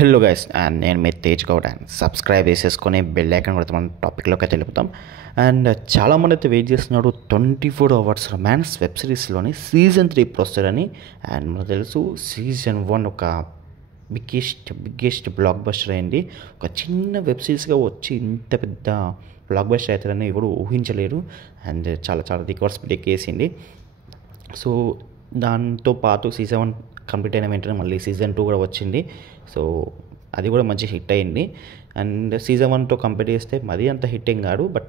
Hello guys and నేను మీ Tej Goud and subscribe చేసేసుకొని bell icon కొడితే మనం టాపిక్లోకి అయితే వెళ్ళిపోతాం. అండ్ చాలామంది అయితే వెయిట్ చేస్తున్నాడు 24 అవర్స్ రొమాన్స్ వెబ్ సిరీస్లోని సీజన్ 3 ఇప్పుడు వస్తుందని. అండ్ మనకు తెలుసు సీజన్ 1 ఒక బిగ్గెస్ట్ బ్లాక్ బస్టర్ అయింది. ఒక చిన్న వెబ్ సిరీస్గా వచ్చి ఇంత పెద్ద బ్లాక్ బస్టర్ అవుతుందని ఎవరు ఊహించలేరు. అండ్ చాలా చాలా రికార్డ్స్ బ్రేక్ చేసింది. సో దాంతో పాటు సీజన్ 1 కంప్లీట్ అయిన వెంటనే మళ్ళీ సీజన్ 2 కూడా వచ్చింది. సో అది కూడా మంచి హిట్ అయింది. అండ్ సీజన్ 1తో కంపేర్ చేస్తే మరీ అంత హిట్ ఏం కాదు, బట్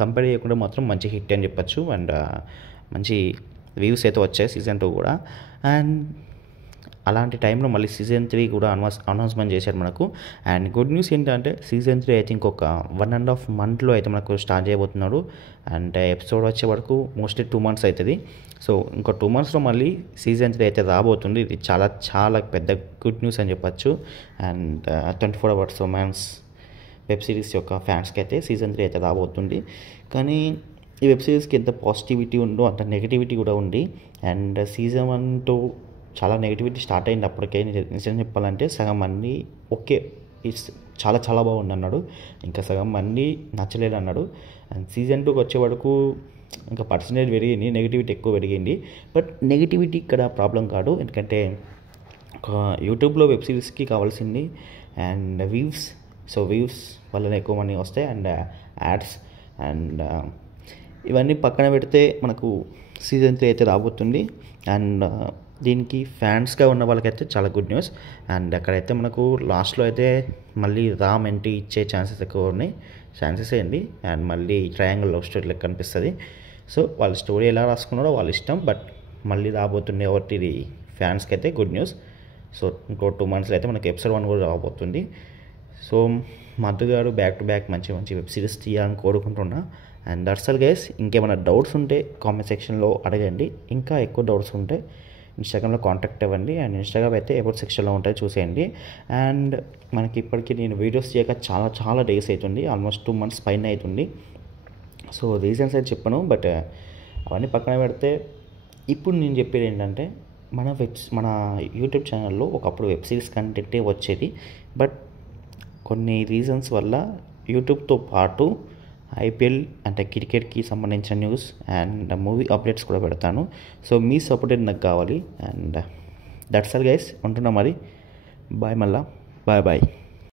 కంపేర్ చేయకుండా మాత్రం మంచి హిట్ అని చెప్పచ్చు. అండ్ మంచి వ్యూస్ అయితే వచ్చాయి సీజన్ 2 కూడా. అండ్ అలాంటి టైంలో మళ్ళీ సీజన్ 3 కూడా అనౌన్స్మెంట్ చేశారు మనకు. అండ్ గుడ్ న్యూస్ ఏంటంటే సీజన్ 3 ఐ థింక్ ఒక 1.5 మంత్లో అయితే మనకు స్టార్ట్ చేయబోతున్నాడు. అండ్ ఎపిసోడ్ వచ్చే వరకు మోస్ట్లీ 2 మంత్స్ అవుతుంది. సో ఇంకో 2 మంత్స్లో మళ్ళీ సీజన్ 3 అయితే రాబోతుంది. ఇది చాలా చాలా పెద్ద గుడ్ న్యూస్ అని చెప్పచ్చు. And 24 hours romance web series యొక్క ఫ్యాన్స్కి అయితే సీజన్ 3 అయితే రాబోతుంది. కానీ ఈ వెబ్ సిరీస్కి ఎంత పాజిటివిటీ ఉందో అంత నెగిటివిటీ కూడా ఉంది. అండ్ సీజన్ 1తో చాలా నెగిటివిటీ స్టార్ట్ అయింది. అప్పటికే నిజం చెప్పాలంటే సగం మంది ఓకే ఇట్స్ చాలా చాలా బాగుంది అన్నాడు, ఇంకా సగం మంది నచ్చలేదు అన్నాడు. అండ్ సీజన్ 2కి వచ్చే వరకు ఇంకా పర్సంటేజ్ పెరిగింది, నెగిటివిటీ ఎక్కువ పెరిగింది. బట్ నెగిటివిటీ ఇక్కడ ప్రాబ్లం కాదు, ఎందుకంటే ఒక యూట్యూబ్లో వెబ్ సిరీస్కి కావాల్సింది అండ్ వ్యూస్. సో వ్యూస్ వల్లనే ఎక్కువ మనీ వస్తాయి అండ్ యాడ్స్. అండ్ ఇవన్నీ పక్కన పెడితే మనకు సీజన్ 3 అయితే రాబోతుంది. అండ్ దీనికి ఫ్యాన్స్గా ఉన్న వాళ్ళకైతే చాలా గుడ్ న్యూస్. అండ్ అక్కడైతే మనకు లాస్ట్లో అయితే మళ్ళీ రామ్ ఎంట్రీ ఇచ్చే ఛాన్సెస్ ఎక్కువ ఉన్నాయి. ఛాన్సెస్ ఏంటి అండ్ మళ్ళీ ట్రయాంగిల్ లవ్ స్టోరీ లెక్క కనిపిస్తుంది. సో వాళ్ళ స్టోరీ ఎలా రాసుకున్నారో వాళ్ళ ఇష్టం, బట్ మళ్ళీ రాబోతుంది ఒకటి ఇది ఫ్యాన్స్కి అయితే గుడ్ న్యూస్. సో ఇంకో 2 మంత్స్లో అయితే మనకి ఎపిసోడ్ 1 కూడా రాబోతుంది. సో మధు గారు బ్యాక్ టు బ్యాక్ మంచి మంచి వెబ్ సిరీస్ తీయాలని కోరుకుంటున్నా. And that's all guys. ఇంకేమైనా డౌట్స్ ఉంటే కామెంట్ సెక్షన్లో అడగండి. ఇంకా ఎక్కువ డౌట్స్ ఉంటే ఇన్స్టాగ్రామ్లో కాంటాక్ట్ అవ్వండి. అండ్ ఇన్స్టాగ్రామ్ అయితే అబౌట్ సెక్షన్లో ఉంటాయి, చూసేయండి. అండ్ మనకి ఇప్పటికీ నేను వీడియోస్ చేయక చాలా చాలా డేస్ అవుతుంది, ఆల్మోస్ట్ 2 మంత్స్ పైన అవుతుంది. సో రీజన్స్ అయితే చెప్పను, బట్ అవన్నీ పక్కన పెడితే ఇప్పుడు నేను చెప్పేది ఏంటంటే మన యూట్యూబ్ ఛానల్లో ఒకప్పుడు వెబ్ సిరీస్ కంటెంటే వచ్చేది. బట్ కొన్ని రీజన్స్ వల్ల యూట్యూబ్తో పాటు ఐపీఎల్ అంటే క్రికెట్కి సంబంధించిన న్యూస్ అండ్ మూవీ అప్డేట్స్ కూడా పెడతాను. సో మీ సపోర్ట్ నాకు కావాలి. అండ్ దట్స్ ఆల్ గైస్, ఉంటున్నా మరి. బాయ్, మళ్ళా బాయ్ బాయ్.